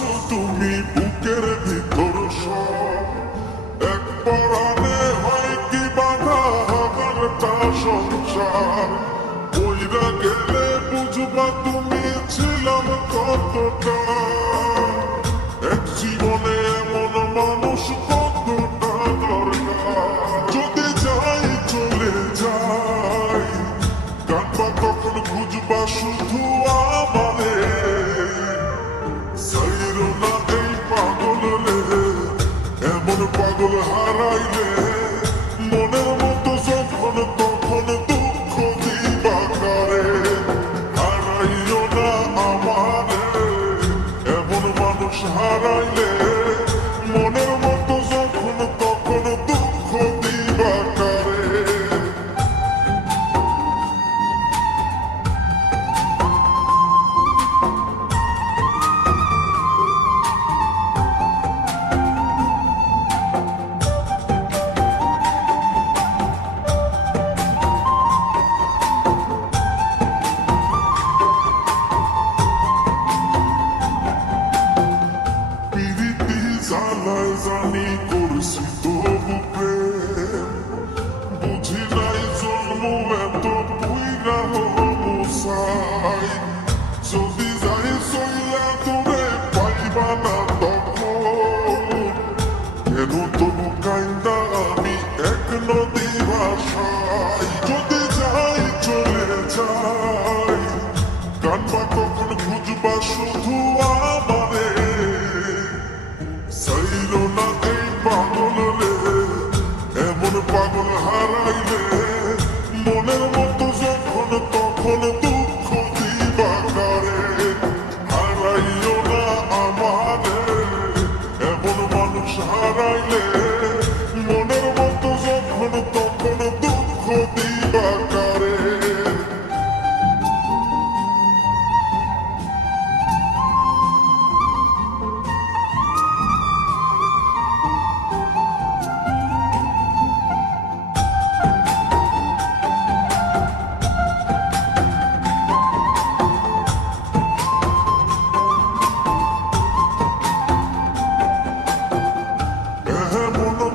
রাখছো তুমি বুকের ভিতর সব। এক পরাণে হয় কি বাধা হাজারটা সংসার। ওইরা গেলে বুঝবা তুমি ছিলাম কতটা। এক জীবনে এমন মানুষ কতটা দরকার। যদি যাই চলে যাই কাঁদবা তখন বুঝবা শুধু আমারে। সাইরো না এই পাগল রে, এমন পাগল হারাইলে মনের মতো যখন তখন দুঃখ দিবা কারে। হারাইও না আমারে, এমন মানুষ হারাইলে মনের মতো যখন তখন দুঃখ দিবা কারে। জ্বালায় জানি করছি তবু প্রেম, বুঝি নাই জন্ম এত পুইরা মুসাই। যদি যাই চইলা তোরে পাইবা না তখন, কেন তবু কাইন্দা আমি এক নদী ভাষাই। যদি যাই চলে যাই কানবা তখন খুঁজবা শুধু আমারে। সাইরো না এই পাগল রে, এমন পাগল হারাইলে মনের মতো যখন তখন দুঃখ দিবা কারে। হারাইও না আমারে, এমন মানুষ হারাইলে মনের মতো যখন তখন দুঃখ দিবা কারে।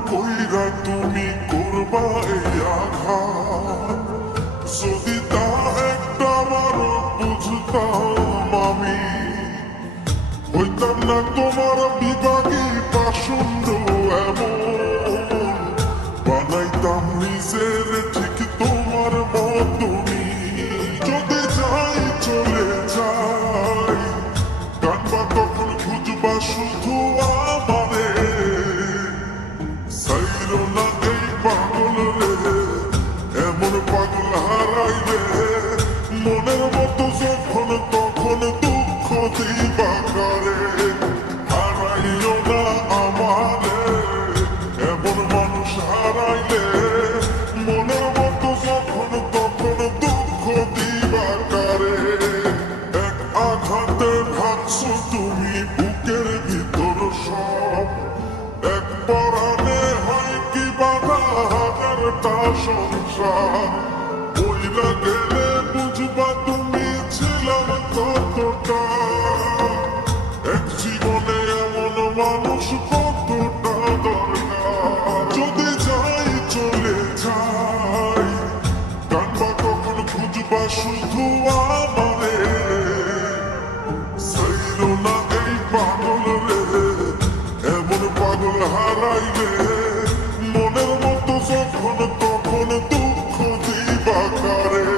কইরা তুমি করবা এই আঘাত, যদি তা একটা বারো বুঝতাম আমি হইতাম না তোমার বিভাগী পাষণ্ড এমন। বানাইতাম নিজের ঠিক তোমার মতনই। যদি যাই চলে যাই কানবা তখন খুঁজবা শুধু আমারে। সাইরো না এই পাগল রে, এমন পাগল হারাইলে মনের মতো যখন তখন দুঃখ দিবা কারে। হারাইও না আমারে, এমন মানুষ হারাইলে মনের মতো যখন তখন দুঃখ দিবা কারে। এক আঘাতে ভাগছো তুমি বুকের ভিতর সব। এক পরাণে হয় কি বাধা হাজারটা সংসার। ওইরা গেলে বুঝবা তুমি ছিলাম কতটা। এক জীবনে এমন মানুষ কতটা দরকার। যদি যাই চলে যাই কানবা তখন খুঁজবা শুধু আমারে। সাইরো না এই পাগল রে, এমন পাগল হারাইলে মনের মতো যখন তখন দুঃখ দিবা কারে।